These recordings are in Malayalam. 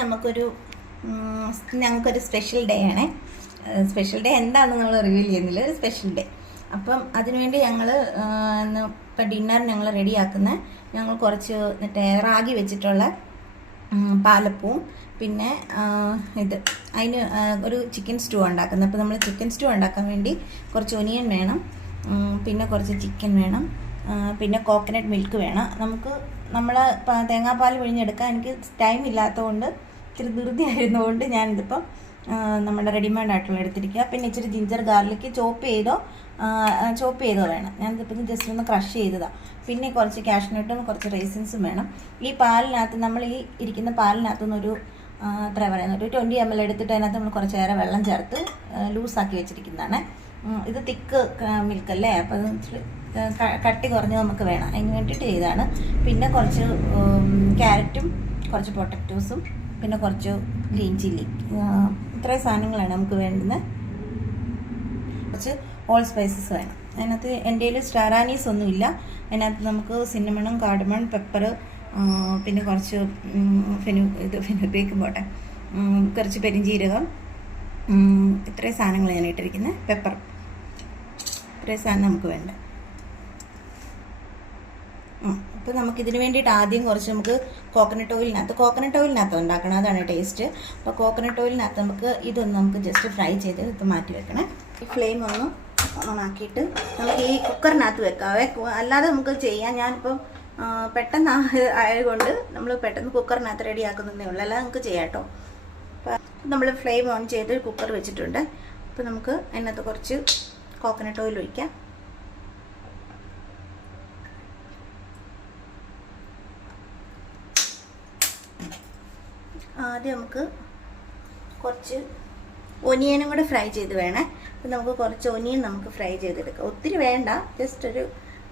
നമുക്കൊരു ഞങ്ങൾക്കൊരു സ്പെഷ്യൽ ഡേ ആണ്. സ്പെഷ്യൽ ഡേ എന്താണെന്ന് നമ്മൾ റിവീൽ ചെയ്യുന്നില്ല, ഒരു സ്പെഷ്യൽ ഡേ. അപ്പം അതിനുവേണ്ടി ഞങ്ങൾ ഇപ്പം ഡിന്നറിന് ഞങ്ങൾ റെഡിയാക്കുന്ന ഞങ്ങൾ കുറച്ച് മറ്റേ റാഗി വെച്ചിട്ടുള്ള പാലപ്പവും പിന്നെ ഇത് അതിന് ഒരു ചിക്കൻ സ്റ്റൂ ഉണ്ടാക്കുന്നത്. അപ്പോൾ നമ്മൾ ചിക്കൻ സ്റ്റൂ ഉണ്ടാക്കാൻ വേണ്ടി കുറച്ച് ഒനിയൻ വേണം, പിന്നെ കുറച്ച് ചിക്കൻ വേണം, പിന്നെ കോക്കനട്ട് മിൽക്ക് വേണം. നമ്മൾ തേങ്ങാപ്പാൽ പിഴിഞ്ഞെടുക്കാൻ എനിക്ക് ടൈം ഇല്ലാത്തതുകൊണ്ട് ഇച്ചിരി ധൃതി ആയിരുന്നതുകൊണ്ട് ഞാനിതിപ്പം നമ്മുടെ റെഡിമെയ്ഡ് ആയിട്ടുള്ള എടുത്തിരിക്കുക. പിന്നെ ഇച്ചിരി ജിഞ്ചർ ഗാർലിക്ക് ചോപ്പ് ചെയ്തോ വേണം. ഞാനിതിപ്പം ജസ്റ്റ് ഒന്ന് ക്രഷ് ചെയ്തതാണ്. പിന്നെ കുറച്ച് കാഷ്നട്ടും കുറച്ച് റേസിൻസും വേണം. ഈ പാലിനകത്ത് നമ്മൾ ഈ ഇരിക്കുന്ന പാലിനകത്തുനിന്നൊരു എത്ര പറയുന്നത് ഒരു 20 ml എടുത്തിട്ട് അതിനകത്ത് നമ്മൾ കുറച്ചേറെ വെള്ളം ചേർത്ത് ലൂസാക്കി വെച്ചിരിക്കുന്നതാണ്. ഇത് തിക്ക് മിൽക്കല്ലേ, അപ്പോൾ അത് ഇച്ചിരി കട്ടി കുറഞ്ഞ് നമുക്ക് വേണം, അതിന് വേണ്ടിയിട്ട് ചെയ്തതാണ്. പിന്നെ കുറച്ച് ക്യാരറ്റും കുറച്ച് പൊട്ടറ്റോസും പിന്നെ കുറച്ച് ഗ്രീൻ ചില്ലി, ഇത്രയും സാധനങ്ങളാണ് നമുക്ക് വേണ്ടുന്നത്. കുറച്ച് ഹോൾ സ്പൈസസ് വേണം. അതിനകത്ത് എൻ്റെ കയ്യിൽ സ്റ്റാർ ആനീസ് ഒന്നുമില്ല. അതിനകത്ത് നമുക്ക് സിന്നമണും കാർഡമൺ പെപ്പർ പിന്നെ കുറച്ച് ഫെനുഗ്രീക്കും പോട്ടെ, കുറച്ച് പെരിഞ്ചീരകം, ഇത്രയും സാധനങ്ങൾ ഞാൻ ഇട്ടിരിക്കുന്നത്. പെപ്പർ, ഇത്രയും സാധനം നമുക്ക് വേണ്ട. അപ്പോൾ നമുക്കിതിന് വേണ്ടിയിട്ട് ആദ്യം കുറച്ച് നമുക്ക് കോക്കനട്ട് ഓയിലിനകത്ത് ഉണ്ടാക്കണം, അതാണ് ടേസ്റ്റ്. അപ്പോൾ കോക്കനട്ട് ഓയിലിനകത്ത് നമുക്ക് ജസ്റ്റ് ഫ്രൈ ചെയ്ത് ഇത് മാറ്റി വെക്കണം. ഈ ഫ്ലെയിം ഒന്ന് ഓണാക്കിയിട്ട് നമുക്ക് ഈ കുക്കറിനകത്ത് വെക്കാവേ, അല്ലാതെ നമുക്ക് ചെയ്യാം. ഞാനിപ്പം പെട്ടെന്ന് ആയതുകൊണ്ട് നമ്മൾ പെട്ടെന്ന് കുക്കറിനകത്ത് റെഡി ആക്കുന്നതേ ഉള്ളൂ, അല്ലാതെ നമുക്ക് ചെയ്യാം കേട്ടോ. അപ്പോൾ നമ്മൾ ഫ്ലെയിം ഓൺ ചെയ്ത് കുക്കർ വെച്ചിട്ടുണ്ട്. അപ്പോൾ നമുക്ക് അതിനകത്ത് കുറച്ച് കോക്കനട്ട് ഓയിൽ ഒഴിക്കാം. ആദ്യം നമുക്ക് കുറച്ച് ഒനിയനും കൂടെ ഫ്രൈ ചെയ്ത് വേണേ. അപ്പം നമുക്ക് കുറച്ച് ഒനിയൻ നമുക്ക് ഫ്രൈ ചെയ്തെടുക്കാം, ഒത്തിരി വേണ്ട, ജസ്റ്റ്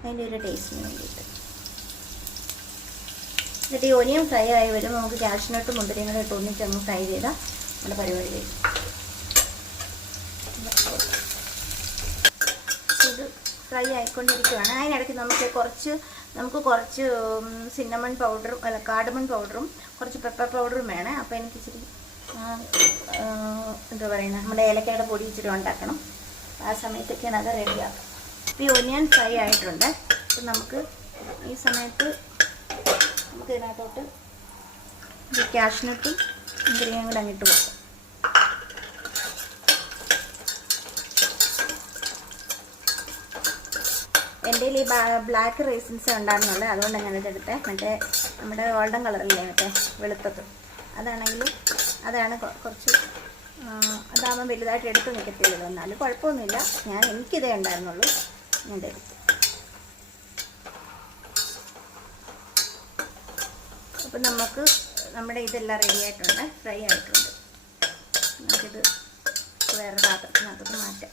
അതിൻ്റെ ഒരു ടേസ്റ്റിന് വേണ്ടിയിട്ട്. എന്നിട്ട് ഈ ഒനിയൻ ഫ്രൈ ആയി വരുമ്പോൾ നമുക്ക് കാഷ്നട്ടും മുന്തിരിയും കൂടെ ഇട്ട് ഒന്നിച്ച് നമ്മൾ ഫ്രൈ ചെയ്താൽ നമ്മുടെ പരിപാടി കഴിയും. ഇത് ഫ്രൈ ആയിക്കൊണ്ടിരിക്കുകയാണ്. അതിനിടയ്ക്ക് നമുക്ക് കുറച്ച് സിന്നമൺ പൗഡറും കാർഡമൺ പൗഡറും കുറച്ച് പെപ്പർ പൗഡറും വേണം. അപ്പോൾ എനിക്ക് ഇച്ചിരി എന്താ പറയുന്നത് നമ്മുടെ ഏലക്കയുടെ പൊടി ഇച്ചിരി ഉണ്ടാക്കണം. ആ സമയത്തൊക്കെയാണ് അത് റെഡിയാക്കാം. ഇപ്പോൾ ഈ ഒനിയൻ ഫ്രൈ ആയിട്ടുണ്ട്. അപ്പം നമുക്ക് ഈ സമയത്ത് നമുക്ക് ഇതിനകത്തോട്ട് ഈ കാഷ്നട്ടും മുന്തിരിയും കൂടെ അങ്ങിട്ട് കൊടുക്കാം. എൻ്റെ ഈ ബ്ലാക്ക് റേസിൻസ് ഉണ്ടായിരുന്നുള്ളത്, അതുകൊണ്ടാണ് ഞാനിത് എടുത്തത്. മറ്റേ നമ്മുടെ ഗോൾഡൻ കളറില്ലേ, മറ്റേ വെളുത്തത്, അതാണ് കുറച്ച് അതാകുമ്പോൾ വലുതായിട്ട് എടുത്ത് നിൽക്കത്തില്ല. എന്നാലും കുഴപ്പമൊന്നുമില്ല, എനിക്കിതേ ഉണ്ടായിരുന്നുള്ളൂ, ഞാൻ എടുത്തു. അപ്പം നമുക്ക് നമ്മുടെ ഇതെല്ലാം റെഡി ആയിട്ടുണ്ട്, ഫ്രൈ ആയിട്ടുണ്ട്. നമുക്കിത് വേറെ പാത്രത്തിനകത്തോട്ട് മാറ്റാം.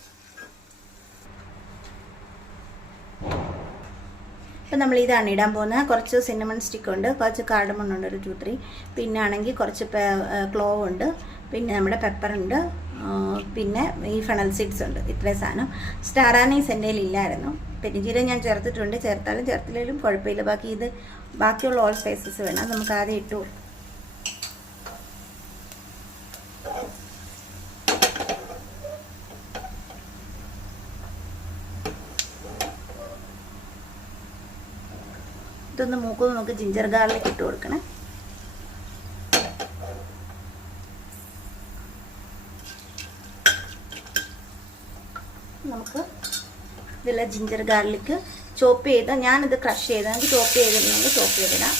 ഇപ്പം നമ്മൾ ഇതാണ് ഇടാൻ പോകുന്നത്. കുറച്ച് സിന്നമൺ സ്റ്റിക്ക് ഉണ്ട്, കുറച്ച് കാർഡമൺ ഉണ്ട്, ഒരു 2-3, പിന്നെ ആണെങ്കിൽ കുറച്ച് ക്ലോവ് ഉണ്ട്, പിന്നെ നമ്മുടെ പെപ്പറുണ്ട്, പിന്നെ ഈ ഫണൽ സീഡ്സ് ഉണ്ട്. ഇത്രയും സാധനം. സ്റ്റാർ ആനീസ് എൻ്റെ കയ്യിൽ ഇല്ലായിരുന്നു. പെരിഞ്ചീരകം ഞാൻ ചേർത്തിട്ടുണ്ട്, ചേർത്താലും ചേർത്തില്ലെങ്കിലും കുഴപ്പമില്ല. ബാക്കിയുള്ള ഓൾ സ്പൈസസ് വേണം. നമുക്ക് ആദ്യം ഇട്ടു. ഇതൊന്ന് മൂക്കൊന്ന് നമുക്ക് ജിഞ്ചർ ഗാർലിക് ഇട്ട് കൊടുക്കണേ. നമുക്ക് ഇതിൽ ജിഞ്ചർ ഗാർലിക് ചോപ്പ് ചെയ്ത്, ഞാനിത് ക്രഷ് ചെയ്ത്, നമുക്ക് ചോപ്പ് ചെയ്തിട്ടുണ്ടെങ്കിൽ ചോപ്പ് ചെയ്തിടാം.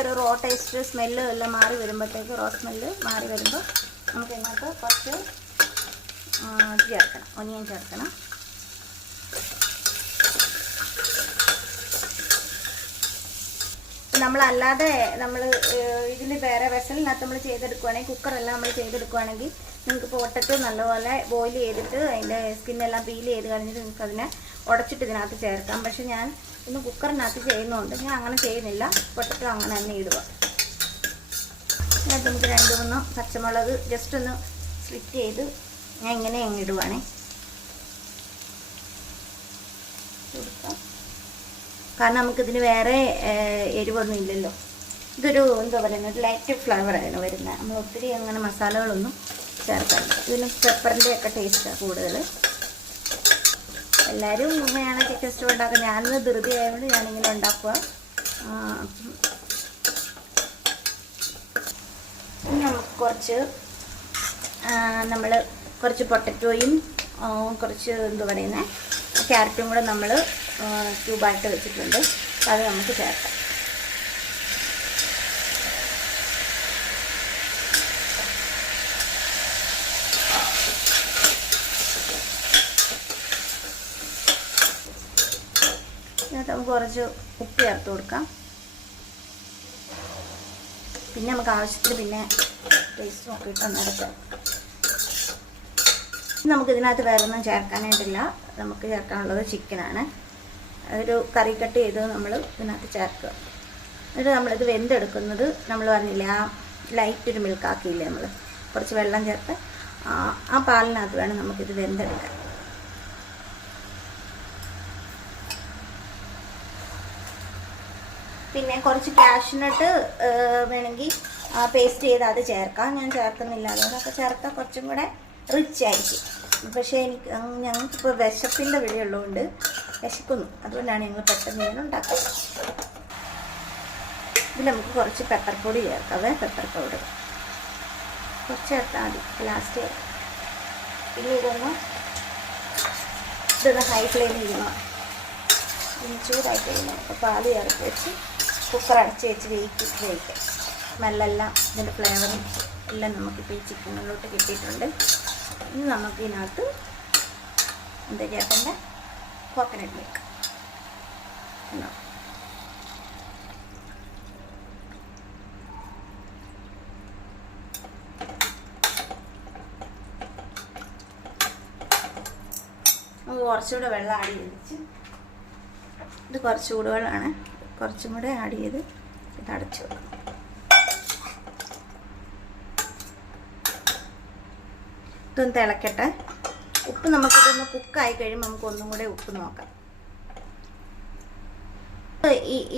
ഒരു റോ ടേസ്റ്റ് സ്മെല്ല് എല്ലാം മാറി വരുമ്പോഴത്തേക്ക്, റോ സ്മെല്ല് മാറി വരുമ്പോൾ നമുക്ക് ഇതിനകത്ത് കുറച്ച് ചേർക്കണം, ഒനിയൻ ചേർക്കണം. നമ്മളല്ലാതെ ഇതിൽ വേറെ വെസലിനകത്ത് നമ്മൾ ചെയ്തെടുക്കുകയാണെങ്കിൽ, കുക്കറെല്ലാം നമ്മൾ ചെയ്തെടുക്കുകയാണെങ്കിൽ നിങ്ങൾക്ക് പൊട്ടറ്റോ നല്ലപോലെ ബോയിൽ ചെയ്തിട്ട് അതിൻ്റെ സ്കിന്നെല്ലാം പീൽ ചെയ്ത് കഴിഞ്ഞിട്ട് നിങ്ങൾക്ക് അതിനെ ഉടച്ചിട്ട് ഇതിനകത്ത് ചേർക്കാം. പക്ഷെ ഞാൻ ഇന്ന് കുക്കറിനകത്ത് ചെയ്യുന്നതുകൊണ്ട് ഞാൻ അങ്ങനെ ചെയ്യുന്നില്ല, പൊട്ടറ്റോ അങ്ങനെ തന്നെ ഇടുക. എന്നിട്ട് നമുക്ക് 2-3 പച്ചമുളക് ജസ്റ്റ് ഒന്ന് സ്പ്ലിറ്റ് ചെയ്ത് ഞാൻ ഇങ്ങനെ അങ്ങ് ഇടുവാണേ. കൊടുക്കാം, കാരണം നമുക്കിതിന് വേറെ എരിവൊന്നും ഇല്ലല്ലോ. ഇതൊരു എന്താ പറയുന്നത്, ഒരു ലൈറ്റ് ഫ്ലേവറാണ് വരുന്നത്. നമ്മൾ ഒത്തിരി അങ്ങനെ മസാലകളൊന്നും ചേർക്കാറില്ല. ഇതിന് പെപ്പറിൻ്റെ ഒക്കെ ടേസ്റ്റാണ് കൂടുതൽ. എല്ലാവരും ഇങ്ങനെയാണ് ചിക്കൻ സ്റ്റൂ ഉണ്ടാക്കുക. ഞാനിന്ന് ധൃതി ആയതുകൊണ്ട് ഞാനിങ്ങനെ ഉണ്ടാക്കുക. നമുക്ക് കുറച്ച് പൊട്ടറ്റോയും കുറച്ച് എന്താ പറയുന്നത് ക്യാരറ്റും കൂടെ നമ്മൾ ക്യൂബായിട്ട് വെച്ചിട്ടുണ്ട്. അത് നമുക്ക് ചേർക്കാം. ഇതിനകത്ത് നമുക്ക് കുറച്ച് ഉപ്പ് ചേർത്ത് കൊടുക്കാം. പിന്നെ നമുക്ക് ആവശ്യത്തിന് പിന്നെ ടേസ്റ്റ് നോക്കിയിട്ട് ഒന്നെടുക്കാം. നമുക്കിതിനകത്ത് വേറെ ഒന്നും ചേർക്കാനായിട്ടില്ല. നമുക്ക് ചേർക്കാനുള്ളത് ചിക്കനാണ്. അതൊരു കറി കട്ട് ചെയ്ത് നമ്മൾ ഇതിനകത്ത് ചേർക്കുക. എന്നിട്ട് നമ്മളിത് വെന്തെടുക്കുന്നത് നമ്മൾ പറഞ്ഞില്ലേ, ആ ലൈറ്റ് ഒരു മിൽക്കാക്കിയില്ലേ, നമ്മൾ കുറച്ച് വെള്ളം ചേർത്ത് ആ പാലിനകത്ത് വേണം നമുക്കിത് വെന്തെടുക്കാൻ. പിന്നെ കുറച്ച് കാഷ്യൂനട്ട് വേണമെങ്കിൽ പേസ്റ്റ് ചെയ്ത് അത് ചേർക്കാം. ഞാൻ ചേർക്കുന്നില്ല. അതുകൊണ്ടൊക്കെ ചേർത്താൽ കുറച്ചും കൂടെ റിച്ച് ആയിരിക്കും. പക്ഷേ ഞങ്ങൾക്കിപ്പോൾ വിശപ്പിൻ്റെ വിലയുള്ളതുകൊണ്ട് വിശക്കുന്നു. അതുകൊണ്ടാണ് ഞങ്ങൾ പെട്ടെന്ന് ഇങ്ങനെ ഉണ്ടാക്കുന്നത്. ഇതിൽ നമുക്ക് കുറച്ച് പെപ്പർ പൊടി ചേർക്കാം. പെപ്പർ പൗഡർ കുറച്ച് ചേർത്താൽ മതി ലാസ്റ്റ്. പിന്നെ ഇതൊന്ന് ഹൈ ഫ്ലെയിമിൽ ഇടണം. ചൂടായി കഴിയുമ്പോൾ അപ്പോൾ പാല് ചേർത്ത് വെച്ച് കുക്കർ അടച്ച് വെച്ച് വേവിക്കാം. സ്മെല്ലെല്ലാം ഇതിൻ്റെ ഫ്ലേവറും എല്ലാം നമുക്കിപ്പോൾ ഈ ചിക്കനിലോട്ട് കിട്ടിയിട്ടുണ്ട്. ഇനി നമുക്ക് ഇതിനകത്ത് എന്താ ചേർക്കേണ്ട കോക്കനട്ട് മിൽക്ക് ഉണ്ടോ. നമുക്ക് കുറച്ചുകൂടെ വെള്ളം ആഡ് ചെയ്തിച്ച്, ഇത് കുറച്ച് ചൂടുവെള്ളമാണ്, കുറച്ചും കൂടെ ആഡ് ചെയ്ത് ഇത് അടച്ചു വെക്കണം. ഇതൊന്ന് തിളക്കട്ടെ. ഉപ്പ് നമുക്കിതൊന്ന് കുക്കായി കഴിയുമ്പോൾ നമുക്ക് ഒന്നും കൂടെ ഉപ്പ് നോക്കാം.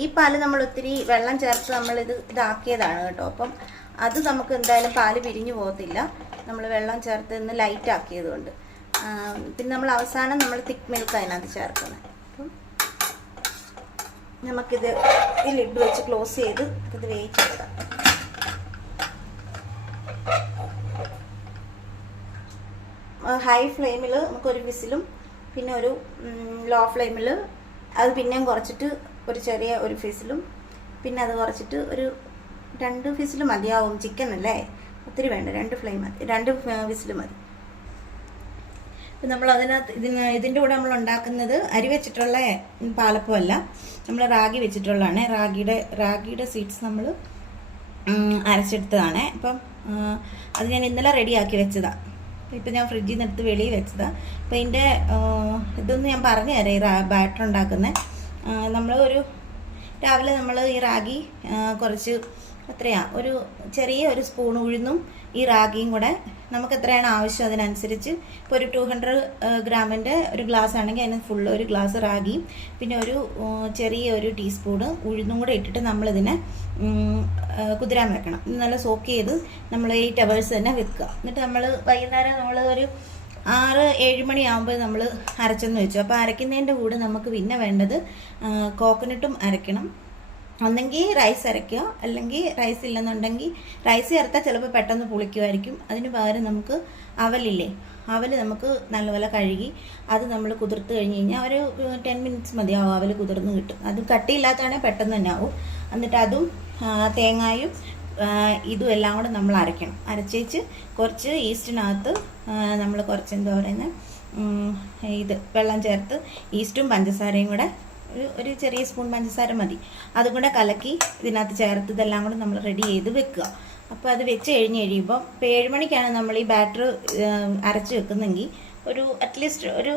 ഈ പാല് നമ്മൾ ഒത്തിരി വെള്ളം ചേർത്ത് നമ്മളിത് ഇതാക്കിയതാണ് കേട്ടോ. അപ്പം അത് നമുക്ക് എന്തായാലും പാല് പിരിഞ്ഞു പോകത്തില്ല, നമ്മൾ വെള്ളം ചേർത്ത് ഇന്ന് ലൈറ്റ് ആക്കിയത് കൊണ്ട്. പിന്നെ നമ്മൾ അവസാനം നമ്മൾ തിക്ക് മിൽക്ക് അതിനകത്ത് ചേർക്കുന്നത്. അപ്പം നമുക്കിത് ഈ ലിഡ് വെച്ച് ക്ലോസ് ചെയ്ത് ഇത് വേവിച്ചെടുക്കാം. ഹൈ ഫ്ലെയിമിൽ നമുക്കൊരു വിസിലും പിന്നെ ഒരു ലോ ഫ്ലെയിമിൽ അത് പിന്നെയും കുറച്ചിട്ട് ഒരു ചെറിയ ഒരു ഫിസിലും പിന്നെ അത് കുറച്ചിട്ട് ഒരു 2 ഫിസിൽ മതിയാവും. ചിക്കൻ അല്ലേ, ഒത്തിരി വേണ്ട, 2 ഫ്ലെയിം മതി, 2 വിസിൽ മതി. നമ്മൾ അതിനകത്ത് ഇതിൻ്റെ കൂടെ നമ്മൾ ഉണ്ടാക്കുന്നത് അരി വെച്ചിട്ടുള്ള പാലപ്പമല്ല, നമ്മൾ റാഗി വെച്ചിട്ടുള്ളതാണ്. റാഗിയുടെ സീഡ്സ് നമ്മൾ അരച്ചെടുത്തതാണ്. അപ്പം അത് ഞാൻ ഇന്നലെ റെഡിയാക്കി വെച്ചതാണ്. ഇപ്പം ഞാൻ ഫ്രിഡ്ജിൽ നിന്ന് എടുത്ത് വെളിയിൽ വെച്ചതാണ്. അപ്പം ഇതിൻ്റെ ഇതൊന്ന് ഞാൻ പറഞ്ഞു തരാം. ഈ ബാറ്റർ ഉണ്ടാക്കുന്നത് രാവിലെ നമ്മൾ ഈ റാഗി കുറച്ച് ഒരു ചെറിയ സ്പൂൺ ഉഴുന്നും ഈ റാഗിയും കൂടെ നമുക്ക് എത്രയാണ് ആവശ്യം അതിനനുസരിച്ച്. ഇപ്പോൾ ഒരു 200 ഗ്രാമിൻ്റെ ഒരു ഗ്ലാസ് ആണെങ്കിൽ അതിന് ഫുള്ള് ഒരു ഗ്ലാസ് റാഗിയും പിന്നെ ചെറിയ ടീസ്പൂണ് ഉഴുന്നും കൂടെ ഇട്ടിട്ട് നമ്മളിതിനെ കുതിരാൻ വെക്കണം. നല്ല സോക്ക് ചെയ്ത് നമ്മൾ 8 hours തന്നെ വെക്കുക. എന്നിട്ട് നമ്മൾ വൈകുന്നേരം നമ്മൾ ഒരു 6-7 മണിയാകുമ്പോൾ നമ്മൾ അരച്ചെന്ന് വെച്ചു. അപ്പോൾ അരയ്ക്കുന്നതിൻ്റെ കൂടെ നമുക്ക് പിന്നെ വേണ്ടത് കോക്കനട്ടും അരയ്ക്കണം. ഒന്നെങ്കിൽ റൈസ് അരയ്ക്കുക, അല്ലെങ്കിൽ റൈസ് ഇല്ലെന്നുണ്ടെങ്കിൽ റൈസ് ചേർത്താൽ ചിലപ്പോൾ പെട്ടെന്ന് പുളിക്കുമായിരിക്കും. അതിന് പകരം നമുക്ക് അവലില്ലേ, അവൽ നമുക്ക് നല്ലപോലെ കഴുകി അത് നമ്മൾ കുതിർത്ത് കഴിഞ്ഞ് കഴിഞ്ഞാൽ ഒരു 10 minutes മതിയാവും. അവൽ കുതിർന്ന് കിട്ടും. അത് കട്ടിയില്ലാത്തതാണെങ്കിൽ പെട്ടെന്ന് തന്നെ ആവും. എന്നിട്ട് അതും തേങ്ങായും ഇതും എല്ലാം കൂടെ നമ്മൾ അരയ്ക്കണം. അരച്ചേച്ച് കുറച്ച് ഈസ്റ്റിനകത്ത് നമ്മൾ കുറച്ച് വെള്ളം ചേർത്ത് ഈസ്റ്റും പഞ്ചസാരയും കൂടെ ഒരു ചെറിയ സ്പൂൺ പഞ്ചസാര മതി, അതും കൂടെ കലക്കി ഇതിനകത്ത് ചേർത്ത് ഇതെല്ലാം കൂടെ നമ്മൾ റെഡി ചെയ്ത് വെക്കുക. അപ്പോൾ അത് വെച്ച് കഴിയുമ്പോൾ ഇപ്പോൾ 7 മണിക്കാണ് നമ്മൾ ഈ ബാറ്റർ അരച്ച് വെക്കുന്നെങ്കിൽ അറ്റ്ലീസ്റ്റ് ഒരു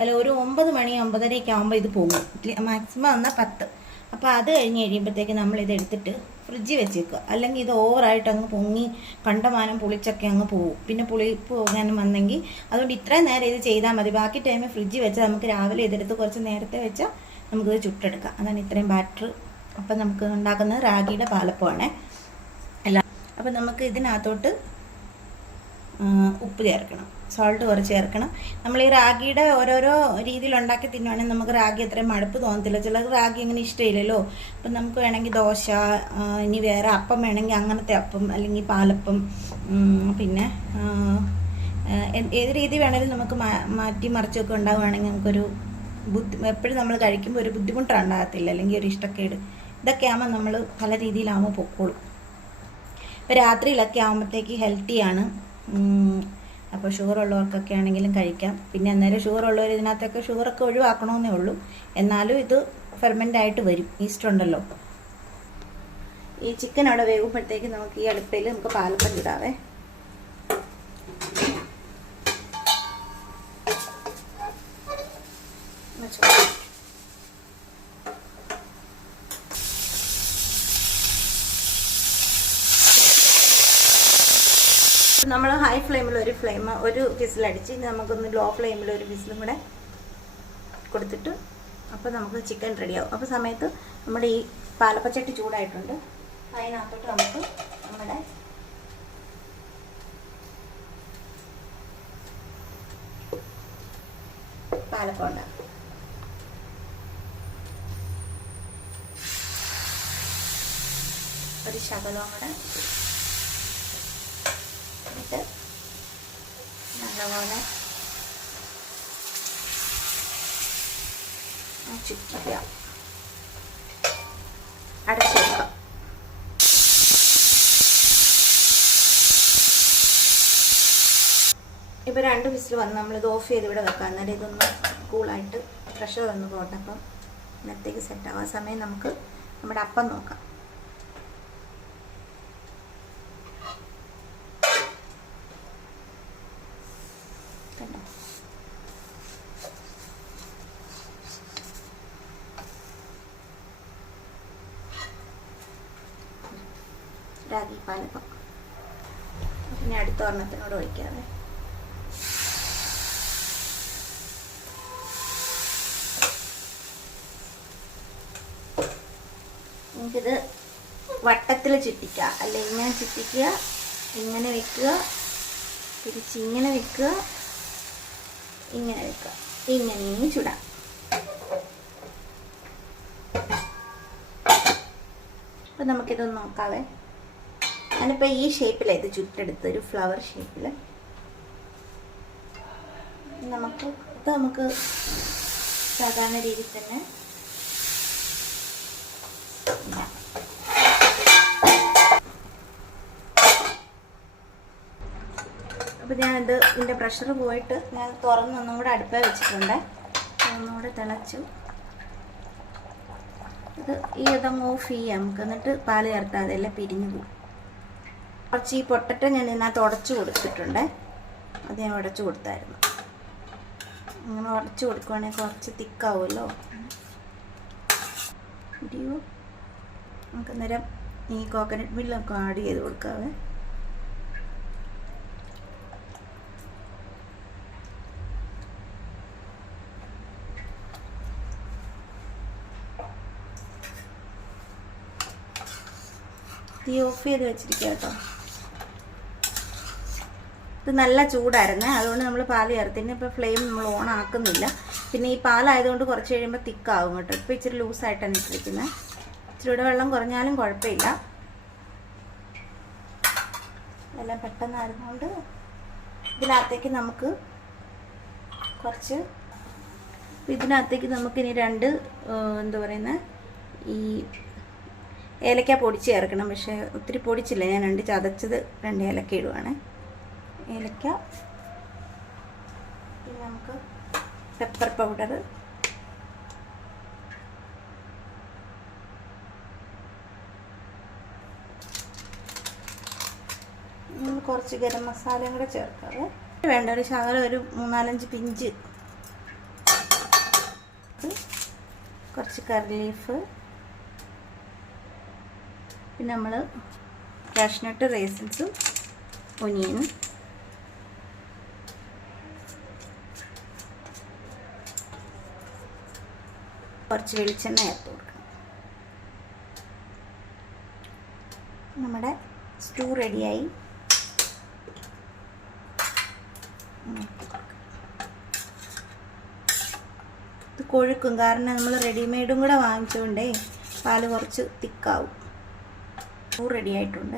9 മണി 9:30 ആകുമ്പോൾ ഇത് പോകും. മാക്സിമം വന്നാൽ 10. അപ്പോൾ അത് കഴിഞ്ഞ് കഴിയുമ്പോഴത്തേക്ക് നമ്മളിത് എടുത്തിട്ട് ഫ്രിഡ്ജിൽ വെച്ചേക്കുക. അല്ലെങ്കിൽ ഇത് ഓവറായിട്ട് അങ്ങ് പൊങ്ങി കണ്ടമാനം പുളിച്ചൊക്കെ അങ്ങ് പോകും. പിന്നെ പുളിപ്പ് പോകാനും വന്നെങ്കിൽ അതുകൊണ്ട് ഇത്രയും നേരം ഇത് ചെയ്താൽ മതി. ബാക്കി ടൈമിൽ ഫ്രിഡ്ജിൽ വെച്ചാൽ നമുക്ക് രാവിലെ ഇതെടുത്ത് കുറച്ച് നേരത്തെ വെച്ചാൽ നമുക്കിത് ചുട്ടെടുക്കാം. അതാണ് ഇത്രയും ബാറ്റർ. അപ്പം നമുക്ക് ഉണ്ടാക്കുന്നത് റാഗിയുടെ പാലപ്പമാണ് എല്ലാം. അപ്പം നമുക്ക് ഇതിനകത്തോട്ട് ഉപ്പ് ചേർക്കണം, സോൾട്ട് കുറച്ച് ചേർക്കണം. നമ്മൾ ഈ റാഗിയുടെ ഓരോരോ രീതിയിൽ ഉണ്ടാക്കി തിന്നുവാണെങ്കിൽ നമുക്ക് റാഗി അത്രയും മടുപ്പ് തോന്നത്തില്ല. ചിലർക്ക് റാഗി അങ്ങനെ ഇഷ്ടമില്ലല്ലോ. അപ്പം നമുക്ക് വേണമെങ്കിൽ ദോശ, ഇനി വേറെ അപ്പം വേണമെങ്കിൽ അങ്ങനത്തെ അപ്പം, അല്ലെങ്കിൽ പാലപ്പം, പിന്നെ ഏത് രീതി വേണമെങ്കിലും നമുക്ക് മാറ്റി മറിച്ചൊക്കെ ഉണ്ടാവുകയാണെങ്കിൽ നമുക്കൊരു എപ്പോഴും നമ്മൾ കഴിക്കുമ്പോൾ ഒരു ബുദ്ധിമുട്ടുണ്ടാകത്തില്ല, അല്ലെങ്കിൽ ഒരു ഇഷ്ടക്കേട്. ഇതൊക്കെ ആകുമ്പോൾ നമ്മൾ പല രീതിയിലാകുമ്പോൾ പൊക്കോളും. ഇപ്പോൾ രാത്രിയിലൊക്കെ ആകുമ്പോഴത്തേക്ക് ഹെൽത്തിയാണ്. അപ്പോൾ ഷുഗർ ഉള്ളവർക്കൊക്കെ ആണെങ്കിലും കഴിക്കാം. പിന്നെ അന്നേരം ഷുഗർ ഉള്ളവർ ഇതിനകത്തൊക്കെ ഷുഗറൊക്കെ ഒഴിവാക്കണമെന്നേ ഉള്ളൂ. എന്നാലും ഇത് ഫെർമെൻ്റ് ആയിട്ട് വരും, ഈസ്റ്റ് ഉണ്ടല്ലോ. ഈ ചിക്കൻ അവിടെ വേകുമ്പോഴത്തേക്ക് നമുക്ക് ഈ അടുപ്പിൽ നമുക്ക് പാലപ്പം ഇടാവേ. നമ്മൾ ഹൈ ഫ്ലെയിമിൽ ഒരു വിസിലടിച്ച് നമുക്കൊന്ന് ലോ ഫ്ലെയിമിൽ ഒരു വിസിലും കൂടെ കൊടുത്തിട്ട് അപ്പോൾ നമുക്ക് ചിക്കൻ റെഡിയാവും. അപ്പോൾ സമയത്ത് നമ്മുടെ ഈ പാലപ്പച്ചട്ടി ചൂടായിട്ടുണ്ട്. അതിനകത്തോട്ട് നമുക്ക് നമ്മുടെ പാലപ്പം ഉണ്ടാക്കും. ഒരു ശകലവും കൂടെ ഇട്ട് നല്ലപോലെ ചുറ്റിക്കുക, അടച്ചു വെക്കുക. ഇപ്പോൾ 2 വിസിൽ വന്ന് നമ്മളിത് ഓഫ് ചെയ്ത് ഇവിടെ വെക്കാം. അന്നേരം ഇതൊന്ന് കൂളായിട്ട് പ്രഷർ വന്ന് പോട്ടെ. അപ്പം ഇന്നത്തേക്ക് സെറ്റാവും. ആ സമയം നമുക്ക് നമ്മുടെ അപ്പം നോക്കാം. റാഗി പാലപ്പം. പിന്നെ അടുത്ത ഒരെണ്ണത്തിനോട് ഒഴിക്കാതെ നമുക്കിത് വട്ടത്തിൽ ചുറ്റിക്കുക. അല്ല ഇങ്ങനെ ചുറ്റിക്കുക, ഇങ്ങനെ വെക്കുക, തിരിച്ചിങ്ങനെ വെക്കുക, ഇങ്ങനെ വെക്കുക, ഇങ്ങനെയും ചുടാം. അപ്പം നമുക്കിതൊന്ന് നോക്കാവേ. ഞാനിപ്പോൾ ഈ ഷേപ്പിലാണ് ഇത് ചുറ്റെടുത്ത്, ഒരു ഫ്ലവർ ഷേപ്പിൽ. നമുക്ക് സാധാരണ രീതിയിൽ തന്നെ അപ്പോൾ ഞാനിത് ഇതിൻ്റെ പ്രഷർ പോയിട്ട് ഞാൻ തുറന്നൊന്നും കൂടെ അടുപ്പേ വെച്ചിട്ടുണ്ട്. ഒന്നുകൂടെ തിളച്ചു. ഇതങ്ങ് ഓഫ് ചെയ്യാം നമുക്ക്. എന്നിട്ട് പാല് ചേർത്താൽ അതെല്ലാം പിരിഞ്ഞു പോകും. കുറച്ച് ഈ പൊട്ടറ്റോ ഞാൻ ഇതിനകത്ത് ഉടച്ചു കൊടുത്തിട്ടുണ്ട്. അത് ഞാൻ ഉടച്ചു കൊടുത്തായിരുന്നു. അങ്ങനെ ഉടച്ചു കൊടുക്കുവാണെങ്കിൽ കുറച്ച് തിക്കാവുമല്ലോ. ഇടിയോ നമുക്ക് അന്നേരം ഈ കോക്കനട്ട് മില്ലൊക്കെ ആഡ് ചെയ്ത് കൊടുക്കാവേ. തീ ഓഫ് ചെയ്ത് വെച്ചിരിക്കുക കേട്ടോ. ഇത് നല്ല ചൂടായിരുന്നേ, അതുകൊണ്ട് നമ്മൾ പാല് ചേർത്തിന്. ഇപ്പോൾ ഫ്ലെയിം നമ്മൾ ഓൺ ആക്കുന്നില്ല. പിന്നെ ഈ പാലായതുകൊണ്ട് കുറച്ച് കഴിയുമ്പോൾ തിക്കാവും കേട്ടോ. ഇപ്പോൾ ഇച്ചിരി ലൂസായിട്ടാണ് ഇട്ടിരിക്കുന്നത്. ഇച്ചിരിയുടെ വെള്ളം കുറഞ്ഞാലും കുഴപ്പമില്ല. എല്ലാം പെട്ടെന്നായിരുന്നുകൊണ്ട് ഇതിനകത്തേക്ക് നമുക്ക് കുറച്ച് നമുക്കിനി 2 എന്താ പറയുന്നത്, ഈ ഏലക്ക പൊടിച്ച് ചേർക്കണം. പക്ഷേ ഒത്തിരി പൊടിച്ചില്ല, ഞാൻ 2 ചതച്ചത് 2 ഏലക്ക ഇടുവാണ്. ഏലക്ക, പിന്നെ നമുക്ക് പെപ്പർ പൗഡർ, കുറച്ച് ഗരം മസാലയും കൂടെ ചേർക്കാതെ വേണ്ട. ഒരു ശകലം ഒരു 3-4 പിഞ്ച്, കുറച്ച് കറി ലീഫ്, പിന്നെ നമ്മൾ കാഷ്നട്ട്, റേസിൻസും ഒനിയനും കുറച്ച് വെളിച്ചെണ്ണ ചേർത്ത് കൊടുക്കണം. നമ്മുടെ സ്റ്റൂ റെഡിയായി. ഇത് കൊഴുക്കും, കാരണം നമ്മൾ റെഡിമെയ്ഡും കൂടെ വാങ്ങിച്ചുകൊണ്ടേ പാല് കുറച്ച് തിക്കാവും. സ്റ്റൂ റെഡി ആയിട്ടുണ്ട്.